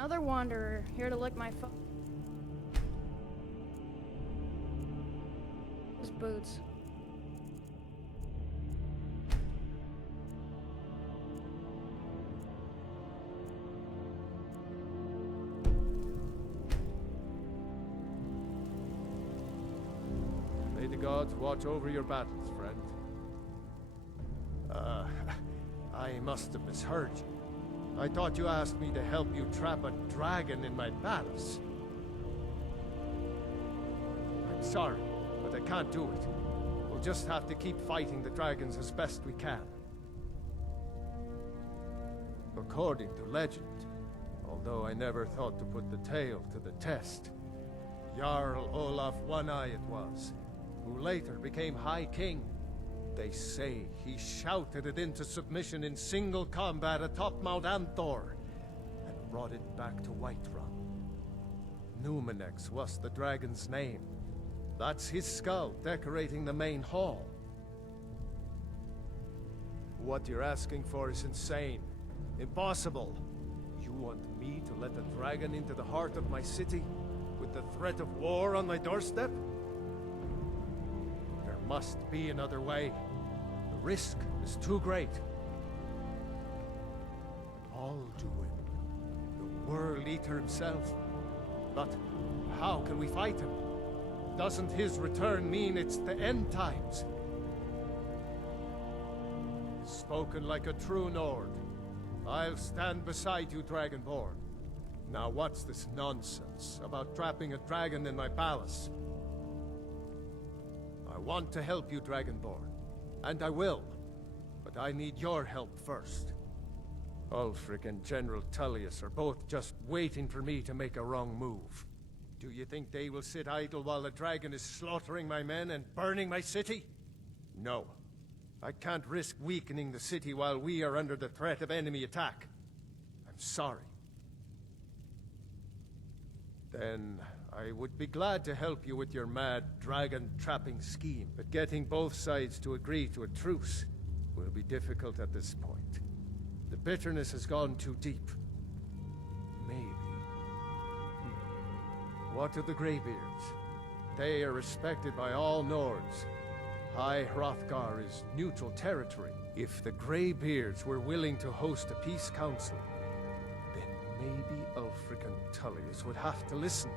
Another wanderer, here to lick my his boots. May the gods watch over your battles, friend. I must have misheard you. I thought you asked me to help you trap a dragon in my palace. I'm sorry, but I can't do it. We'll just have to keep fighting the dragons as best we can. According to legend, although I never thought to put the tale to the test, Jarl Olaf One-Eye it was, who later became High King. They say he shouted it into submission in single combat atop Mount Anthor, and brought it back to Whiterun. Numenex was the dragon's name. That's his skull decorating the main hall. What you're asking for is insane. Impossible. You want me to let a dragon into the heart of my city, with the threat of war on my doorstep? There must be another way. The risk is too great. Alduin, the World Eater himself. But how can we fight him? Doesn't his return mean it's the end times? Spoken like a true Nord. I'll stand beside you, Dragonborn. Now what's this nonsense about trapping a dragon in my palace? I want to help you, Dragonborn. And I will. But I need your help first. Ulfric and General Tullius are both just waiting for me to make a wrong move. Do you think they will sit idle while the dragon is slaughtering my men and burning my city? No. I can't risk weakening the city while we are under the threat of enemy attack. I'm sorry. Then I would be glad to help you with your mad dragon-trapping scheme, but getting both sides to agree to a truce will be difficult at this point. The bitterness has gone too deep. Maybe. What of the Greybeards? They are respected by all Nords. High Hrothgar is neutral territory. If the Greybeards were willing to host a peace council, then maybe Ulfric and Tullius would have to listen.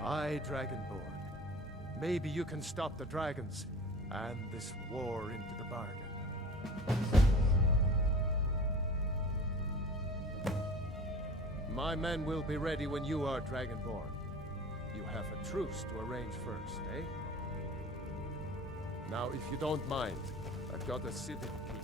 Aye, Dragonborn. Maybe you can stop the dragons, and this war into the bargain. My men will be ready when you are, Dragonborn. You have a truce to arrange first, eh? Now, if you don't mind, I've got a city to keep.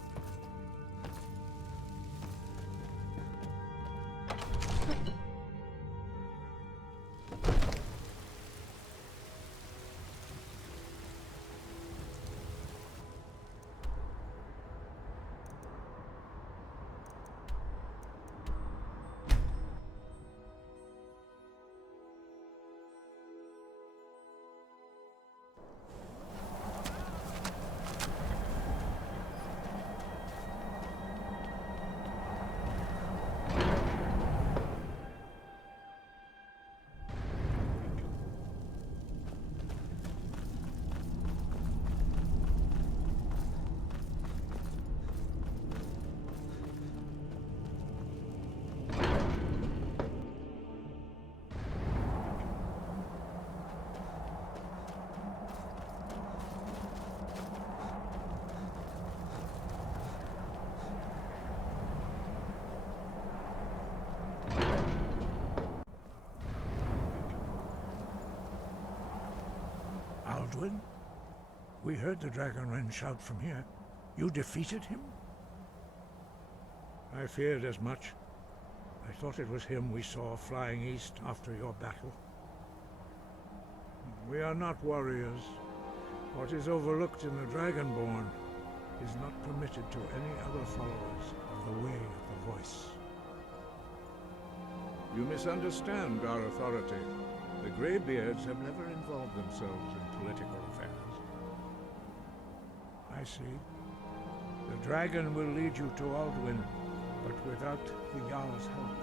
Alduin? We heard the Dragonren shout from here. You defeated him? I feared as much. I thought it was him we saw flying east after your battle. We are not warriors. What is overlooked in the Dragonborn is not permitted to any other followers of the Way of the Voice. You misunderstand our authority. The Greybeards have never involved themselves in political affairs. I see. The dragon will lead you to Alduin, but without the Jarl's help.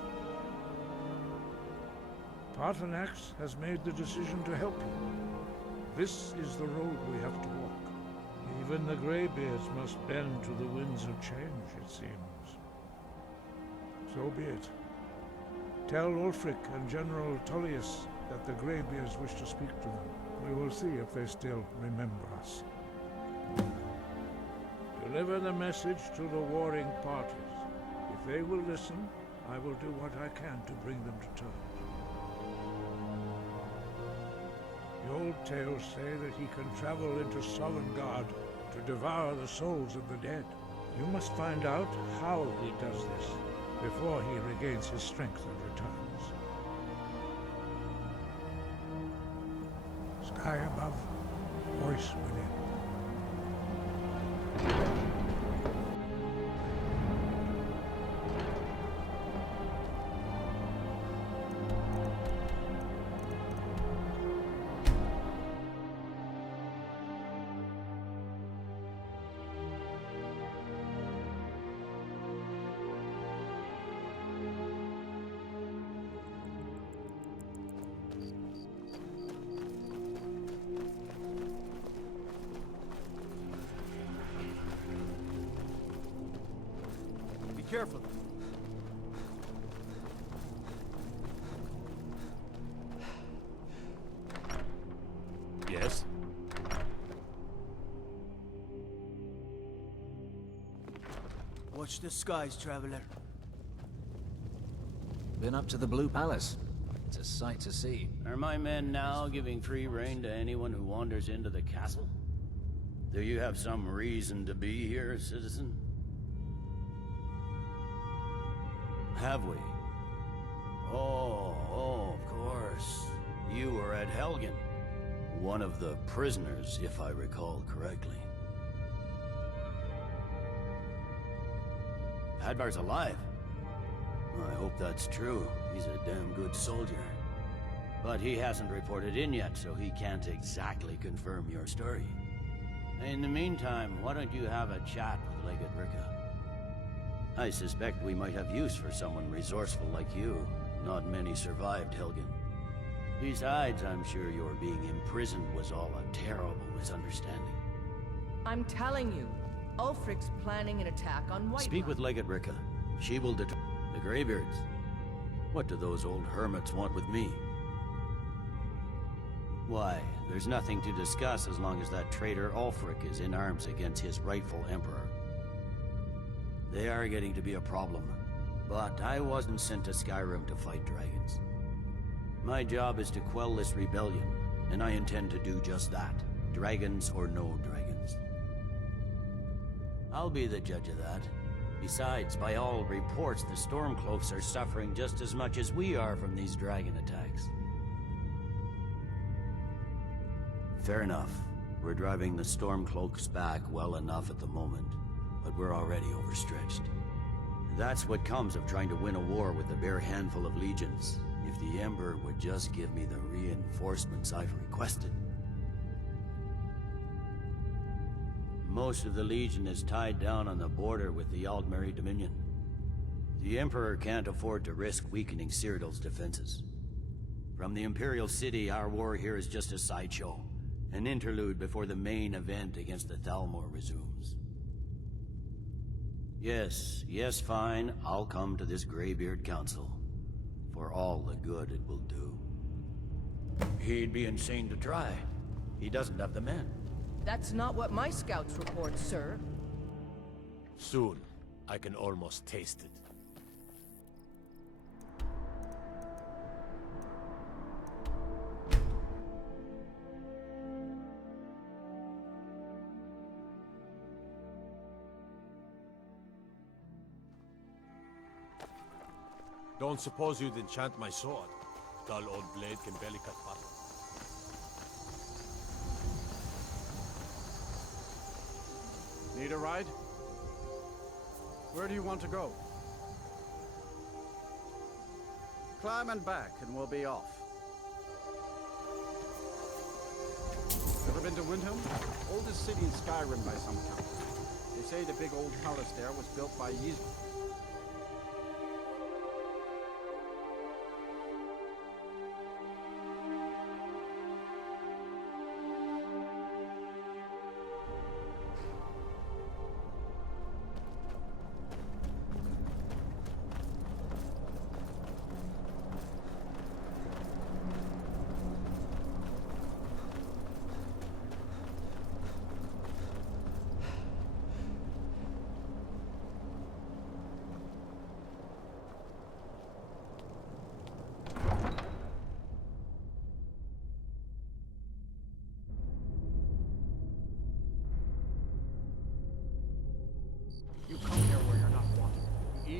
Paarthurnax has made the decision to help you. This is the road we have to walk. Even the Greybeards must bend to the winds of change, it seems. So be it. Tell Ulfric and General Tullius that the Greybeards wish to speak to them. We will see if they still remember us. Deliver the message to the warring parties. If they will listen, I will do what I can to bring them to terms. The old tales say that he can travel into Dawnguard to devour the souls of the dead. You must find out how he does this before he regains his strength and returns. Sky above, voice within. Careful. Yes? Watch the skies, traveler. Been up to the Blue Palace. It's a sight to see. Are my men now giving free rein to anyone who wanders into the castle? Do you have some reason to be here, citizen? Have we? Oh, of course. You were at Helgen. One of the prisoners, if I recall correctly. Hadvar's alive. I hope that's true. He's a damn good soldier. But he hasn't reported in yet, so he can't exactly confirm your story. In the meantime, why don't you have a chat with Legate Ricka? I suspect we might have use for someone resourceful like you. Not many survived Helgen. Besides, I'm sure your being imprisoned was all a terrible misunderstanding. I'm telling you, Ulfric's planning an attack on Whiterun. Speak with Legate Ricka. She will deter the Greybeards. What do those old hermits want with me? Why, there's nothing to discuss as long as that traitor Ulfric is in arms against his rightful emperor. They are getting to be a problem, but I wasn't sent to Skyrim to fight dragons. My job is to quell this rebellion, and I intend to do just that, dragons or no dragons. I'll be the judge of that. Besides, by all reports, the Stormcloaks are suffering just as much as we are from these dragon attacks. Fair enough. We're driving the Stormcloaks back well enough at the moment, but we're already overstretched. That's what comes of trying to win a war with a bare handful of legions. If the Emperor would just give me the reinforcements I've requested. Most of the Legion is tied down on the border with the Aldmeri Dominion. The Emperor can't afford to risk weakening Cyrodiil's defenses. From the Imperial City, our war here is just a sideshow. An interlude before the main event against the Thalmor resumes. Yes, fine. I'll come to this Greybeard Council. For all the good it will do. He'd be insane to try. He doesn't have the men. That's not what my scouts report, sir. Soon. I can almost taste it. Don't suppose you'd enchant my sword. Dull old blade can barely cut butter. Need a ride? Where do you want to go? Climb and back, and we'll be off. Ever been to Windhelm? Oldest city in Skyrim by some count. They say the big old palace there was built by Ysl.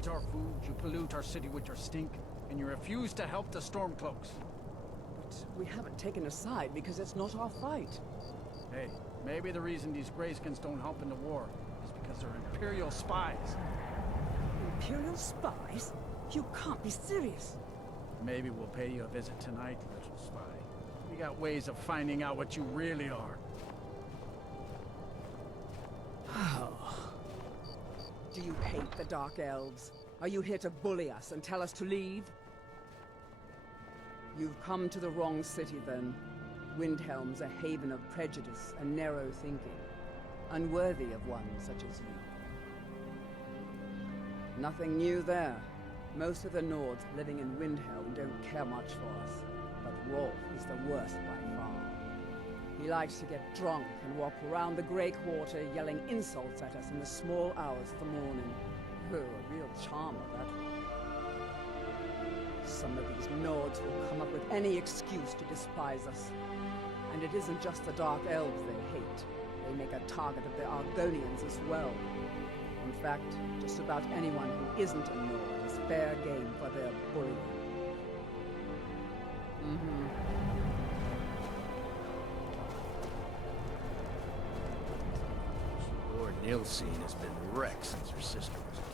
eat our food, you pollute our city with your stink, and you refuse to help the Stormcloaks. But we haven't taken a side because it's not our fight. Hey, maybe the reason these Greyskins don't help in the war is because they're Imperial spies. Imperial spies? You can't be serious. Maybe we'll pay you a visit tonight, little spy. We got ways of finding out what you really are. Do you hate the Dark Elves? Are you here to bully us and tell us to leave? You've come to the wrong city, then. Windhelm's a haven of prejudice and narrow thinking, unworthy of one such as you. Nothing new there. Most of the Nords living in Windhelm don't care much for us, but Rolf is the worst by far. He likes to get drunk and walk around the Grey Quarter yelling insults at us in the small hours of the morning. Oh, a real charmer, that one. Some of these Nords will come up with any excuse to despise us. And it isn't just the Dark Elves they hate. They make a target of the Argonians as well. In fact, just about anyone who isn't a Nord is fair game for their bullying. Lord Nilsine has been wrecked since her sister was killed.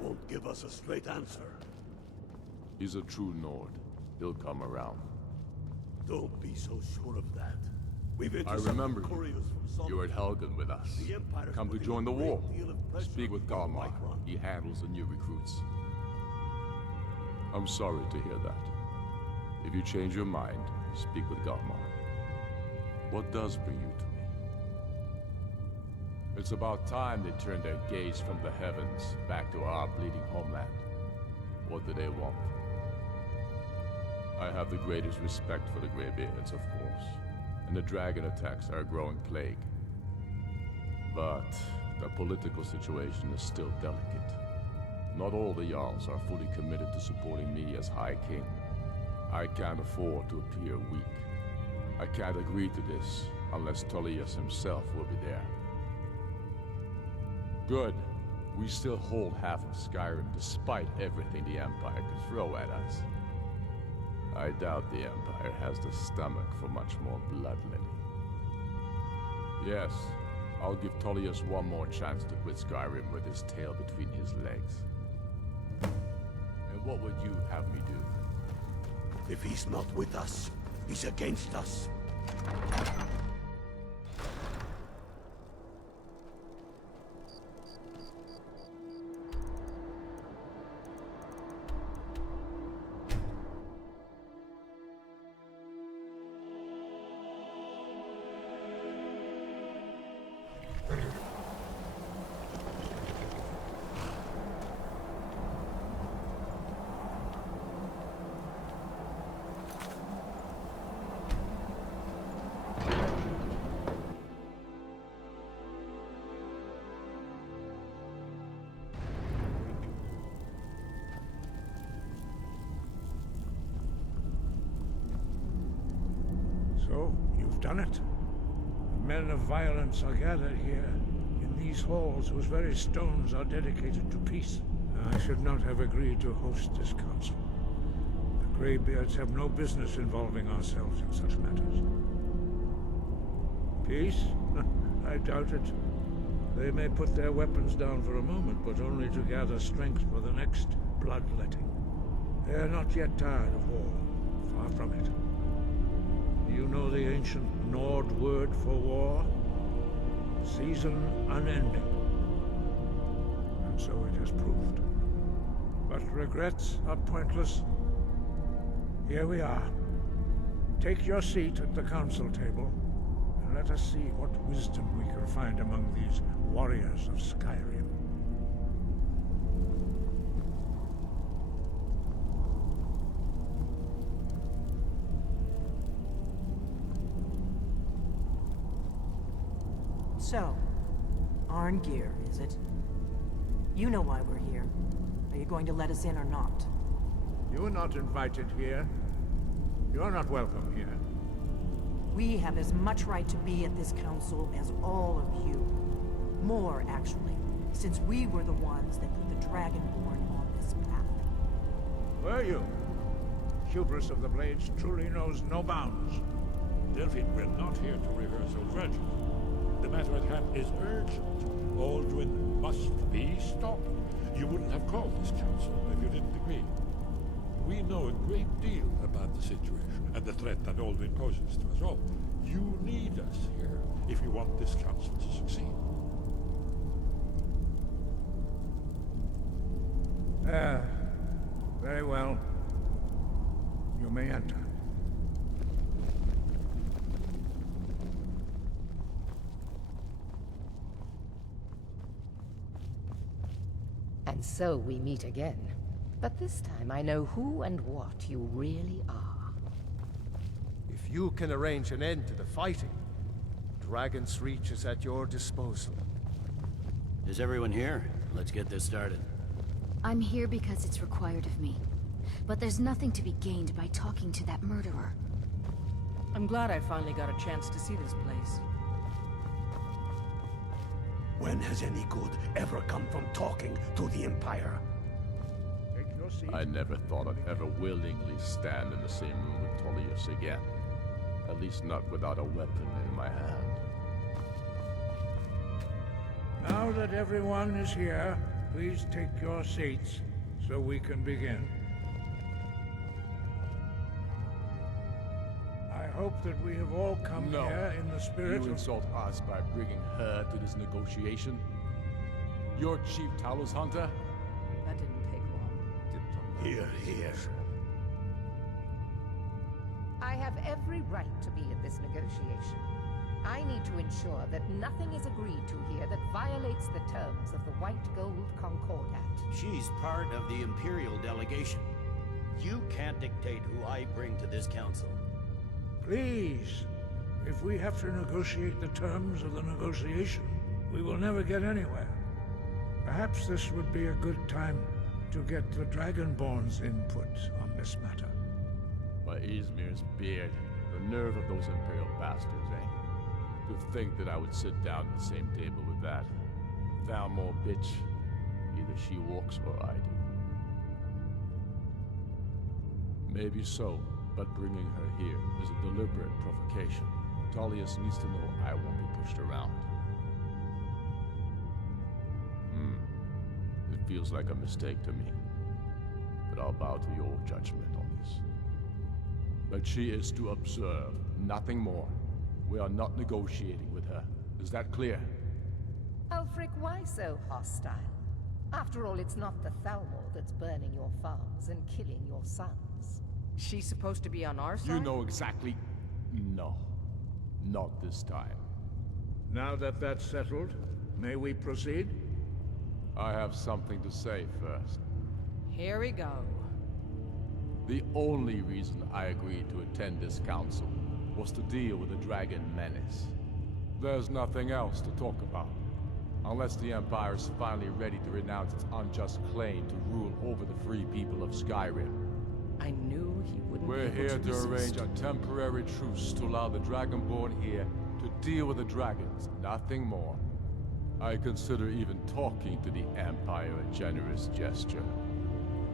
Won't give us a straight answer. He's a true Nord. He'll come around. Don't be so sure of that. We've I remember you were at Helgen with us. Come to join the war. Speak with Garmar. He handles the new recruits. I'm sorry to hear that. If you change your mind, speak with Garmar. What does bring you to me? It's about time they turned their gaze from the heavens back to our bleeding homeland. What do they want? I have the greatest respect for the Greybeards, of course, and the dragon attacks are a growing plague. But the political situation is still delicate. Not all the Jarls are fully committed to supporting me as High King. I can't afford to appear weak. I can't agree to this unless Tullius himself will be there. Good. We still hold half of Skyrim despite everything the Empire could throw at us. I doubt the Empire has the stomach for much more bloodletting. Yes, I'll give Tullius one more chance to quit Skyrim with his tail between his legs. And what would you have me do? If he's not with us, he's against us. So, you've done it. The men of violence are gathered here, in these halls whose very stones are dedicated to peace. I should not have agreed to host this council. The Greybeards have no business involving ourselves in such matters. Peace? I doubt it. They may put their weapons down for a moment, but only to gather strength for the next bloodletting. They are not yet tired of war. Far from it. You know the ancient Nord word for war? Season unending. And so it has proved. But regrets are pointless. Here we are. Take your seat at the council table, and let us see what wisdom we can find among these warriors of Skyrim. So, Arngeir, is it? You know why we're here. Are you going to let us in or not? You are not invited here. You're not welcome here. We have as much right to be at this council as all of you. More, actually, since we were the ones that put the Dragonborn on this path. Were you? Hubris of the Blades truly knows no bounds. Delphine, we're not here to rehearse old grudges. The matter at hand is urgent. Alduin must be stopped. You wouldn't have called this council if you didn't agree. We know a great deal about the situation and the threat that Alduin poses to us all. You need us here if you want this council to succeed. Very well. You may enter. And so we meet again. But this time I know who and what you really are. If you can arrange an end to the fighting, Dragon's Reach is at your disposal. Is everyone here? Let's get this started. I'm here because it's required of me. But there's nothing to be gained by talking to that murderer. I'm glad I finally got a chance to see this place. When has any good ever come from talking to the Empire? Take your seat. I never thought I'd ever willingly stand in the same room with Tullius again. At least not without a weapon in my hand. Now that everyone is here, please take your seats so we can begin. I hope that we have all come here in the spirit You insult us by bringing her to this negotiation? Your chief Talos hunter? That didn't take long. Here, here. I have every right to be at this negotiation. I need to ensure that nothing is agreed to here that violates the terms of the White Gold Concordat. She's part of the Imperial delegation. You can't dictate who I bring to this council. Please, if we have to negotiate the terms of the negotiation, we will never get anywhere. Perhaps this would be a good time to get the Dragonborn's input on this matter. By Izmir's beard, the nerve of those Imperial bastards, eh? To think that I would sit down at the same table with that. Valmore bitch. Either she walks or I do. Maybe so, but bringing her here is a deliberate provocation. Tullius needs to know I won't be pushed around. It feels like a mistake to me. But I'll bow to your judgment on this. But she is to observe, nothing more. We are not negotiating with her. Is that clear? Ulfric, why so hostile? After all, it's not the Thalmor that's burning your farms and killing your sons. She's supposed to be on our side? You know exactly... No. Not this time. Now that that's settled, may we proceed? I have something to say first. Here we go. The only reason I agreed to attend this council was to deal with the Dragon Menace. There's nothing else to talk about. Unless the Empire is finally ready to renounce its unjust claim to rule over the free people of Skyrim. I knew he wouldn't We're be able here to resist. arrange a temporary truce to allow the Dragonborn here to deal with the dragons, nothing more. I consider even talking to the Empire a generous gesture.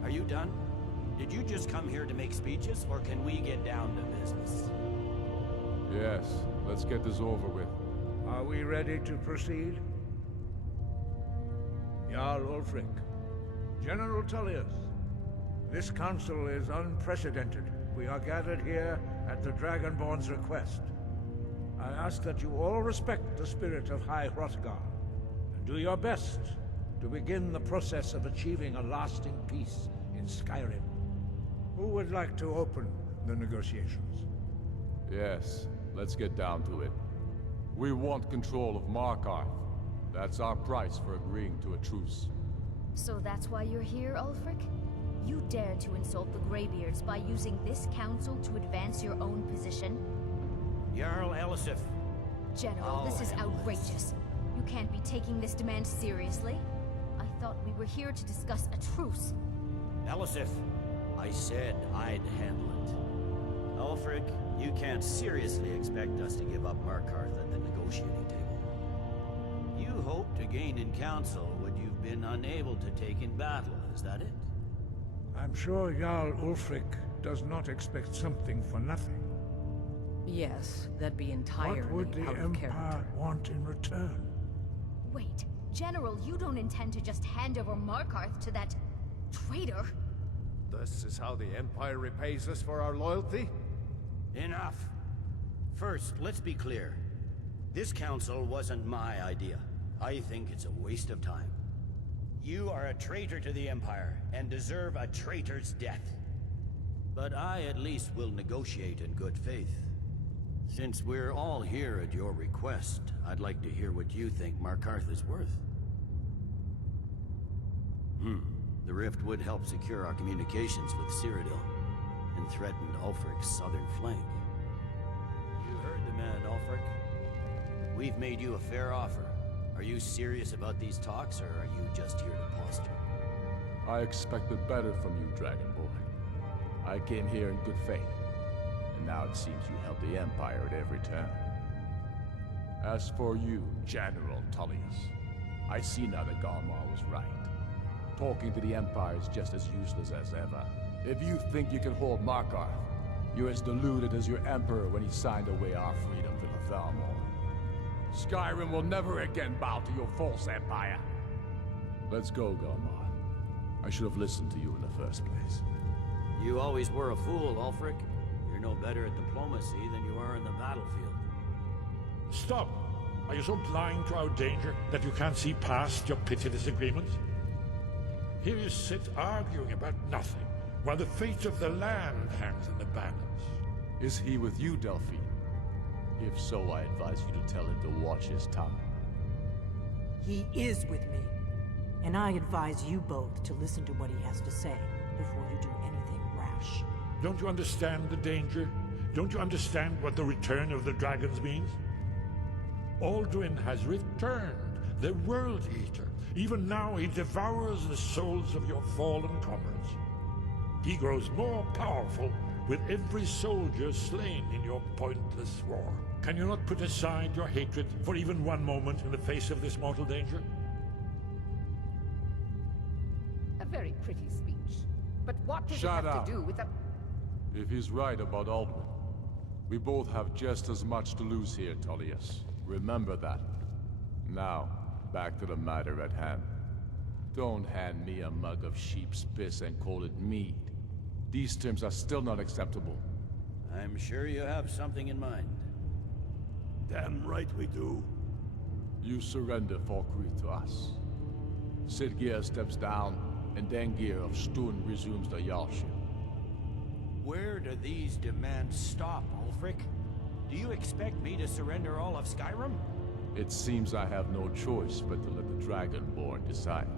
Are you done? Did you just come here to make speeches, or can we get down to business? Yes, let's get this over with. Are we ready to proceed? Jarl Ulfric, General Tullius, this council is unprecedented. We are gathered here at the Dragonborn's request. I ask that you all respect the spirit of High Hrothgar, and do your best to begin the process of achieving a lasting peace in Skyrim. Who would like to open the negotiations? Yes, let's get down to it. We want control of Markarth. That's our price for agreeing to a truce. So that's why you're here, Ulfric? You dare to insult the Greybeards by using this council to advance your own position? Jarl Elisif. General, this is outrageous. You can't be taking this demand seriously. I thought we were here to discuss a truce, Elisif, I said I'd handle it. Ulfric, you can't seriously expect us to give up Markarth at the negotiating table. You hoped to gain in council what you've been unable to take in battle, is that it? I'm sure Jarl Ulfric does not expect something for nothing. Yes, that'd be entirely What would the out of Empire character. want in return? Wait, General, you don't intend to just hand over Markarth to that traitor? This is how the Empire repays us for our loyalty? Enough. First, let's be clear. This council wasn't my idea. I think it's a waste of time. You are a traitor to the Empire, and deserve a traitor's death. But I at least will negotiate in good faith. Since we're all here at your request, I'd like to hear what you think Markarth is worth. The rift would help secure our communications with Cyrodiil, and threatened Ulfric's southern flank. You heard the man, Ulfric. We've made you a fair offer. Are you serious about these talks, or are you just here to posture? I expected better from you, Dragonborn. I came here in good faith, and now it seems you help the Empire at every turn. As for you, General Tullius, I see now that Galmar was right. Talking to the Empire is just as useless as ever. If you think you can hold Markarth, you're as deluded as your Emperor when he signed away our freedom to Thalmor. Skyrim will never again bow to your false empire. Let's go, Galmar. I should have listened to you in the first place. You always were a fool, Ulfric. You're no better at diplomacy than you are in the battlefield. Stop! Are you so blind to our danger that you can't see past your pitiless agreements? Here you sit arguing about nothing, while the fate of the land hangs in the balance. Is he with you, Delphine? If so, I advise you to tell him to watch his tongue. He is with me. And I advise you both to listen to what he has to say before you do anything rash. Don't you understand the danger? Don't you understand what the return of the dragons means? Alduin has returned, the World Eater. Even now he devours the souls of your fallen comrades. He grows more powerful with every soldier slain in your pointless war. Can you not put aside your hatred for even one moment in the face of this mortal danger? A very pretty speech. But what does Shut it have up. to do with the... If he's right about Alduin, we both have just as much to lose here, Tullius. Remember that. Now, back to the matter at hand. Don't hand me a mug of sheep's piss and call it mead. These terms are still not acceptable. I'm sure you have something in mind. Damn right we do. You surrender Falkreath to us. Sidgeir steps down, and Dawnguard of Stun resumes the Jarlship. Where do these demands stop, Ulfric? Do you expect me to surrender all of Skyrim? It seems I have no choice but to let the Dragonborn decide.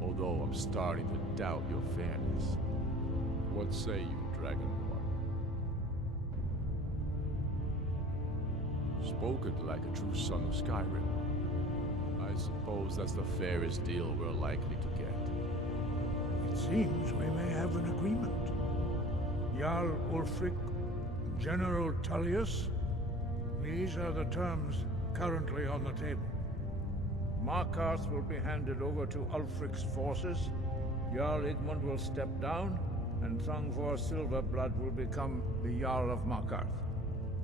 Although I'm starting to doubt your fairness. What say you, Dragonborn? Spoken like a true son of Skyrim. I suppose that's the fairest deal we're likely to get. It seems we may have an agreement. Jarl Ulfric, General Tullius, these are the terms currently on the table. Markarth will be handed over to Ulfric's forces, Jarl Igmund will step down, and Thongvor Silverblood will become the Jarl of Markarth.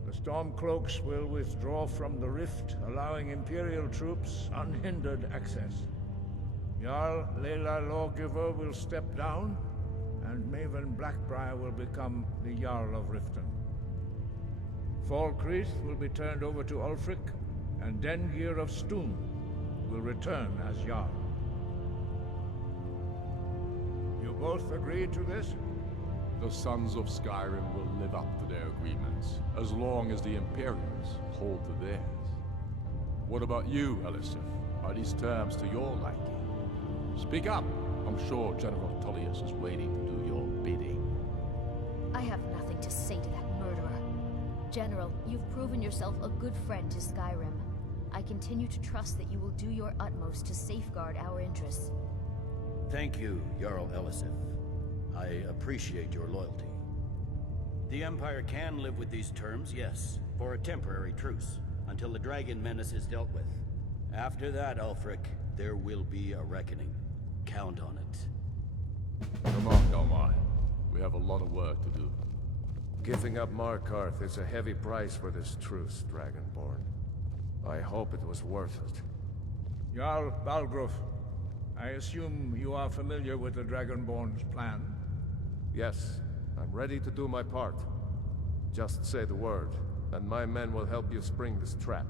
The Stormcloaks will withdraw from the rift, allowing Imperial troops unhindered access. Jarl Leila Lawgiver will step down, and Maven Blackbriar will become the Jarl of Riften. Falkreath will be turned over to Ulfric, and Dawnguard of Stun will return as Jarl. You both agree to this? The Sons of Skyrim will live up to their agreements, as long as the Imperials hold to theirs. What about you, Elisif? Are these terms to your liking? Speak up! I'm sure General Tullius is waiting to do your bidding. I have nothing to say to that murderer. General, you've proven yourself a good friend to Skyrim. I continue to trust that you will do your utmost to safeguard our interests. Thank you, Jarl Elisif. I appreciate your loyalty. The Empire can live with these terms, yes, for a temporary truce, until the dragon menace is dealt with. After that, Ulfric, there will be a reckoning. Count on it. Come on, Dawnguard. We have a lot of work to do. Giving up Markarth is a heavy price for this truce, Dragonborn. I hope it was worth it. Jarl Balgruuf, I assume you are familiar with the Dragonborn's plan? Yes, I'm ready to do my part. Just say the word, and my men will help you spring this trap.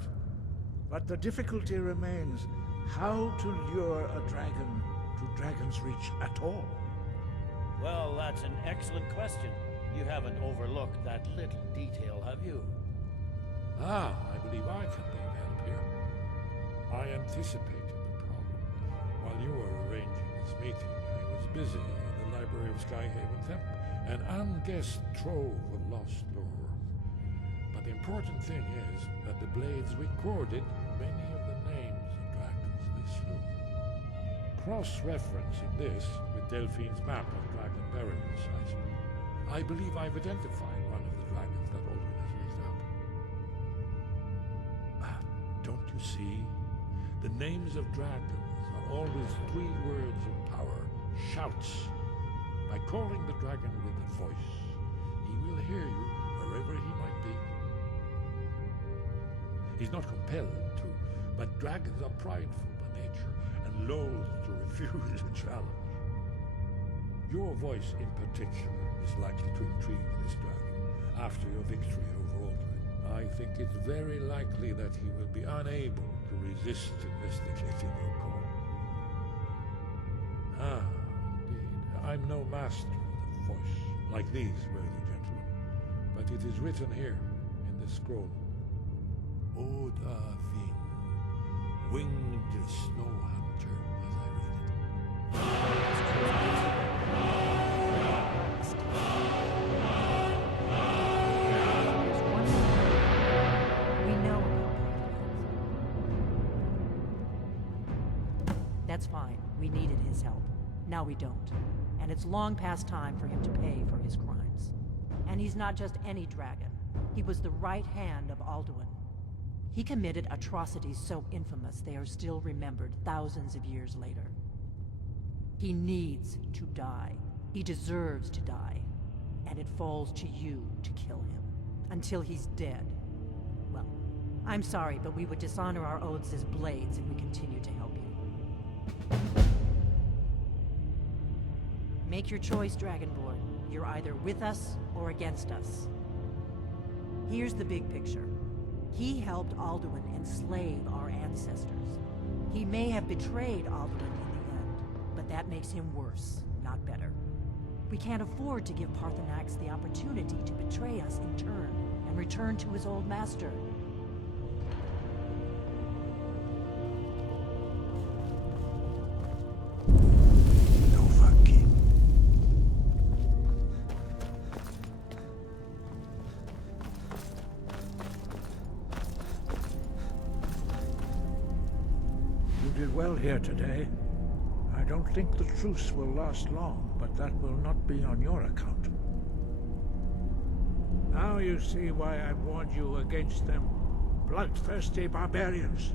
But the difficulty remains how to lure a dragon to Dragon's Reach at all. Well, that's an excellent question. You haven't overlooked that little detail, have you? Ah, I believe I can be of help here. I anticipated the problem. While you were arranging this meeting, I was busy in the library of Skyhaven Temp, an unguessed trove of lost lore. But the important thing is that the Blades recorded many of the names of dragons they slew. Cross-referencing this with Delphine's map of dragon burial sites, I believe I've identified one of the dragons that Alduin has raised up. Don't you see? The names of dragons are always 3 words of power, shouts. By calling the dragon with a voice, he will hear you wherever he might be. He's not compelled to, but dragons are prideful by nature and loath to refuse a challenge. Your voice in particular is likely to intrigue this dragon after your victory over Alduin. I think it's very likely that he will be unable to resist investigating your call. Ah, indeed. I'm no master of the voice, like these worthy gentlemen, but it is written here in this scroll. Oda Ving, winged snow hunter, as I read it. That's fine. We needed his help. Now we don't. And it's long past time for him to pay for his crimes. And he's not just any dragon. He was the right hand of Alduin. He committed atrocities so infamous they are still remembered thousands of years later. He needs to die. He deserves to die. And it falls to you to kill him. Until he's dead. Well, I'm sorry, but we would dishonor our oaths as blades if we continue to help you. Make your choice, Dragonborn. You're either with us or against us. Here's the big picture. He helped Alduin enslave our ancestors. He may have betrayed Alduin in the end, but that makes him worse, not better. We can't afford to give Paarthurnax the opportunity to betray us in turn and return to his old master. Well here today. I don't think the truce will last long, but that will not be on your account. Now you see why I warned you against them bloodthirsty barbarians.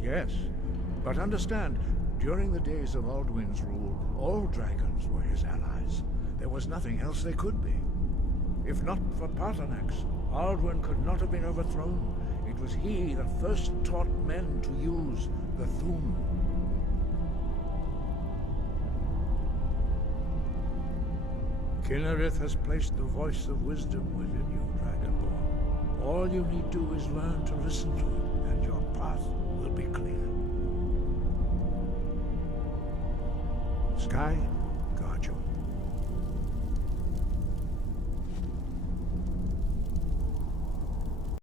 Yes, but understand, during the days of Alduin's rule, all dragons were his allies. There was nothing else they could be. If not for Paarthurnax, Alduin could not have been overthrown. It was he that first taught men to use the Thum. Kynareth has placed the voice of wisdom within you, Dragonborn. All you need do is learn to listen to it, and your path will be clear. Sky, guard your